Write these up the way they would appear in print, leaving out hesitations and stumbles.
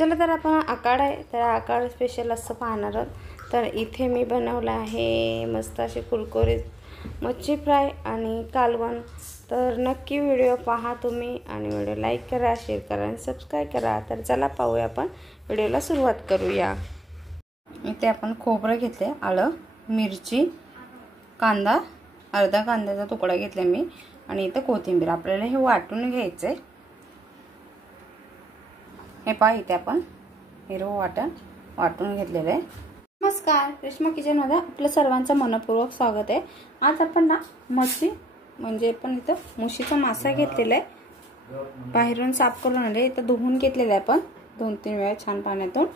चला तर आपण आकाड आहे तर आकाड स्पेशल असं पाहणार आहोत। तर इथे मी बनवलं आहे मस्त अशी कुरकुरीत मच्छी फ्राय आणि कालवण। तर नक्की व्हिडिओ पहा तुम्ही आणि व्हिडिओ लाईक करा, शेअर करा आणि सबस्क्राइब करा। तर चला पाहूया, आपण व्हिडिओला सुरुवात करूया। इथे आपण खोबरं घेतले, आलं, मिरची, कांदा, अर्धा कांद्याचा तुकडा घेतला मी आणि इथे कोथिंबीर। आपल्याला हे वाटून घ्यायचे। हे पहा, इथे आपण हिरवं वाटून घेतलेलं आहे। नमस्कार, रेश्मा किचन मध्ये आपलं सर्वांचं मनपूर्वक स्वागत आहे। आज आपण ना मच्छी म्हणजे पण इथं मुशीचा मासा घेतलेला आहे, बाहेरून साफ करून आणले। इथं धुवून घेतलेला आहे आपण 2-3 वेळा छान पाण्यातून।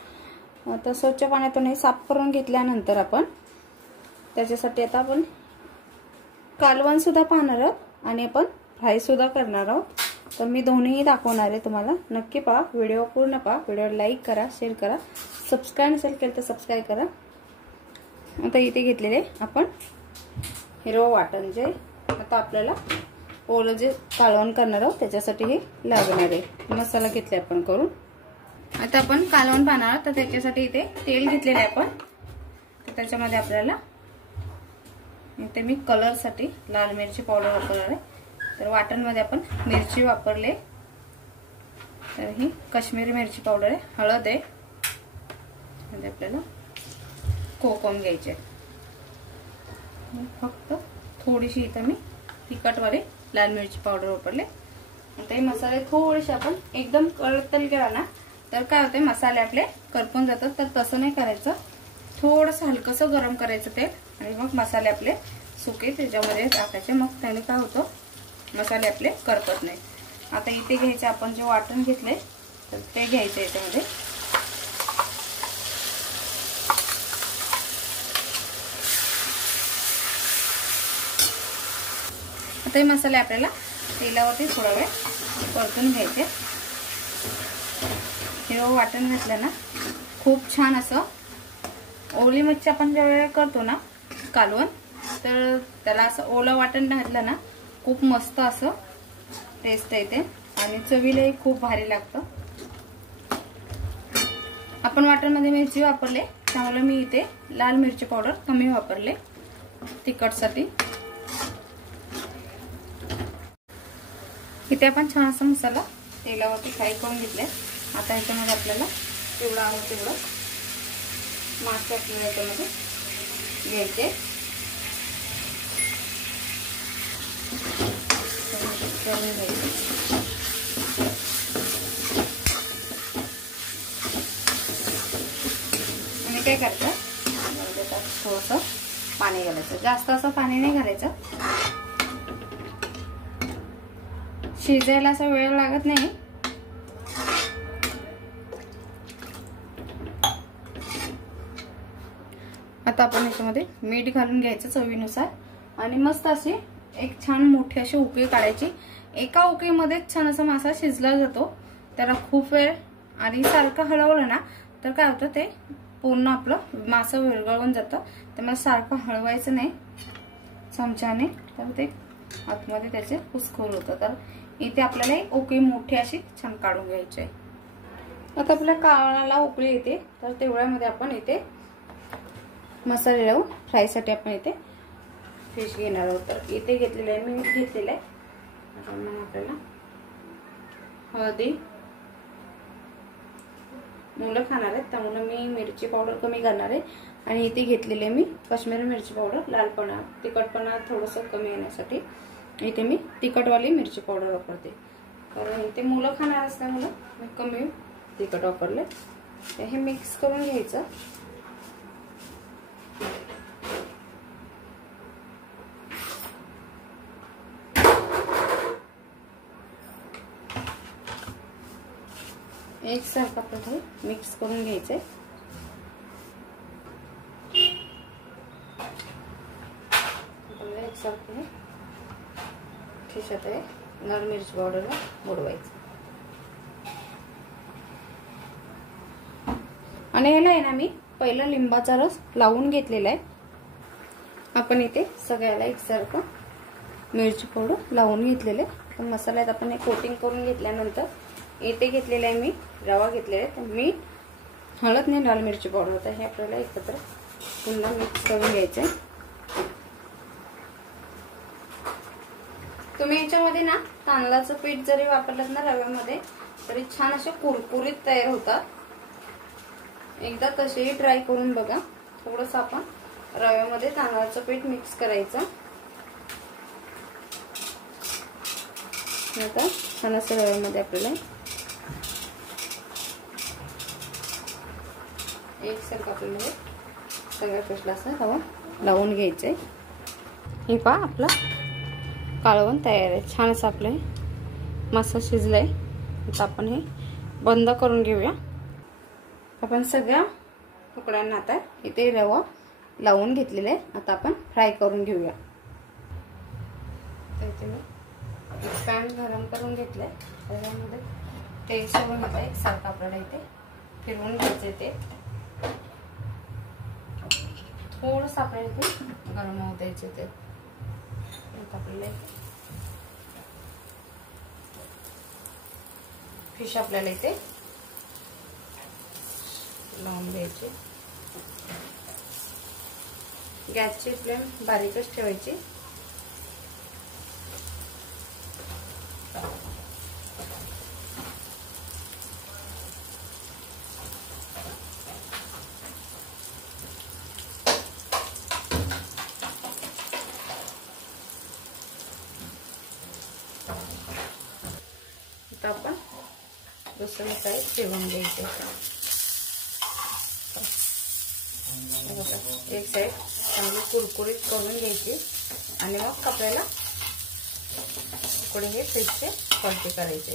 तर स्वच्छ पाण्यातून हे साफ करून घेतल्यानंतर आपण त्याच्यासाठी आता आपण कालवण सुद्धा पाहणार आहोत आणि आपण फ्राय सुद्धा करणार आहोत। तर मी दोन्ही दाखवणार आहे तुम्हाला, नक्की पहा, व्हिडिओ पूर्ण पहा। व्हिडिओ लाईक करा, शेअर करा, सबस्क्राइब नसेल केलं तर सबस्क्राइब करा। आता इथे घेतलेले आपण हिरवं वाटण, जे आता आपल्याला ओलं जे कालवण करणार आहोत त्याच्यासाठी हे लागणार आहे। मसाला घेतले आपण करून। आता आपण कालवण पाहणार आहोत, तर त्याच्यासाठी इथे तेल घेतलेले आहे आपण। तर त्याच्यामध्ये आपल्याला इथे मी कलर साठी लाल मिरची पावडर वापरणार आहे। तर वाटणमध्ये आपण मिरची वापरले, तर ही काश्मीरी मिरची पावडर आहे, हळद आहे, म्हणजे आपल्याला कोकम घ्यायचे। फक्त थोडीशी इथं मी तिखटवाले लाल मिरची पावडर वापरले। आता हे मसाले थोडेसे आपण एकदम कडक केला ना तर काय होते, मसाले आपले करपून जातात। तर तसं नाही करायचं, थोडंसं हलकसं गरम करायचं तेल आणि मग मसाले आपले सुके त्याच्यामध्ये टाकायचे। मग त्याने काय होतं, मसाले आपले करपत नाही। आता इथे घ्यायचे आपण जे वाटण घेतले तर ते घ्यायचे याच्यामध्ये। आता हे मसाले आपल्याला तेलावरती थोडा वेळ परतून घ्यायचे। हिरवं वाटण घातलं ना खूप छान असं, ओली मच्छी आपण ज्यावेळेला करतो ना कालवण, तर त्याला असं ओलं वाटण घातलं ना खूप मस्त असं टेस्ट येते आणि चवीलाही खूप भारी लागतं। आपण वाटणमध्ये मिरची वापरले त्यामुळे मी इथे लाल मिरची पावडर कमी वापरले तिखटसाठी। इथे आपण छान असा मसाला तेलावरती फ्राय करून घेतले। आता याच्यामध्ये आपल्याला तेवढं आवडतं तेवढं मासे आपल्याला याच्यामध्ये घ्यायचे। आणि काय करायचं, थोडंसं पाणी घालायचं, जास्त असं पाणी नाही घालायचं, शिजायला असा वेळ लागत नाही। आता आपण याच्यामध्ये मीठ घालून घ्यायचं चवीनुसार आणि मस्त अशी एक छान मोठी अशी उकळी काढायची। एका उकळीमध्ये छान असा मासा शिजला जातो, त्याला खूप वेळ आणि सारखं हलवलं ना तर काय होतं, ते पूर्ण आपलं मासा विरघळून जातं। त्यामुळे सारखं हलवायचं नाही चमच्याने, तर ते आतमध्ये त्याचे कुस्कुर होतं। तर इथे आपल्याला एक उकळी मोठी अशी छान काढून घ्यायची आहे। आता आपल्या कालवणाला उकळी येते, तर तेवढ्यामध्ये आपण इथे मसाले लावून फ्रायसाठी आपण इथे फिश घेणार आहोत। तर इथे घेतलेलं आहे मी, घेतलेलं आहे। मग आपल्याला हळदी, मुलं खाणार आहेत त्यामुळे मी मिरची पावडर कमी घालणार आहे आणि इथे घेतलेले मी काश्मीरी मिरची पावडर, लालपणा तिखटपणा थोडंसं कमी येण्यासाठी इथे मी तिखटवाली मिरची पावडर वापरते। कारण इथे मुलं खाणार असल्यामुळे मी कमी तिखट वापरले। हे मिक्स करून घ्यायचं। एकसारखं आपल्याला मिक्स करून घ्यायचे। एकसारखं खिशात आहे लाल मिरची पावडरला बुडवायचं आणि याला आहे ना मी पहिला लिंबाचा रस लावून घेतलेला आहे। आपण इथे सगळ्याला एकसारखं मिरची पावडर लावून घेतलेले। तर मसाल्यात आपण हे कोटिंग करून घेतल्यानंतर इथे घेतलेले आहे मी रवा घेतलेला आहे, मीठ, हळद आणि लाल मिरची पावडर होता, हे आपल्याला एकत्र पुन्हा मिक्स करून घ्यायचं आहे. तुम्ही याच्यामध्ये ना तांदळाचं पीठ जरी वापरलं ना रव्यामध्ये तरी छान असे कुरकुरीत तयार होतात. एकदा तसेही ट्राय करून बघा. थोडंसं आपण रव्यामध्ये तांदळाचं पीठ मिक्स करायचं. आता छान असं रव्यामध्ये आपल्याला एकसारखं आपल्याला सगळ्या पेस्टला असं रवा लावून घ्यायचंय. हे पहा आपला कालवण तयार आहे. छान असं आपलं मसाला शिजलाय. आता आपण हे बंद करून घेऊया. आपण सगळ्या तुकड्यांना आता इथे रवा लावून घेतलेला आहे. आता आपण फ्राय करून घेऊया. तर इथे मी एक पॅन गरम करून घेतलाय. त्याच्यामध्ये तेल सोडून घेतलं. एकसारखं आपल्याला इथे फिरवून घ्यायचे. ते थोडंसं आपल्याला इथे गरम होऊ द्यायचे. ते आपल्याला फिश आपल्याला इथे लावून द्यायची. गॅसची फ्लेम बारीकच ठेवायची. आता आपण दुसरी साईड ठेवून घ्यायची. एक साईड चांगली कुरकुरीत करून घ्यायची आणि मग आपल्याला पुढे हे फिशचे पलटे करायचे.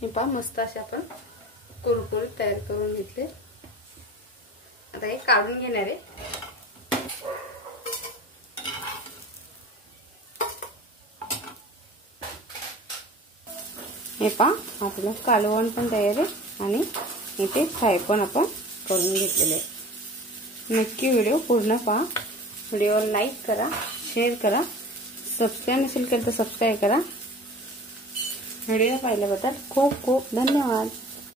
हे पहा मस्त असे आपण कुरकुरीत तयार करून घेतले. आता हे काढून घेणार आहे. हे पहा आपलं कालवण पण तयार आहे आणि इथे फ्राय पण आपण करून घेतलेले आहे. नक्की व्हिडिओ पूर्ण पहा. व्हिडिओ लाईक करा, शेअर करा, सबस्क्राईब नसेल केलं तर सबस्क्राईब करा. व्हिडिओ पाहिल्याबद्दल खूप खूप धन्यवाद.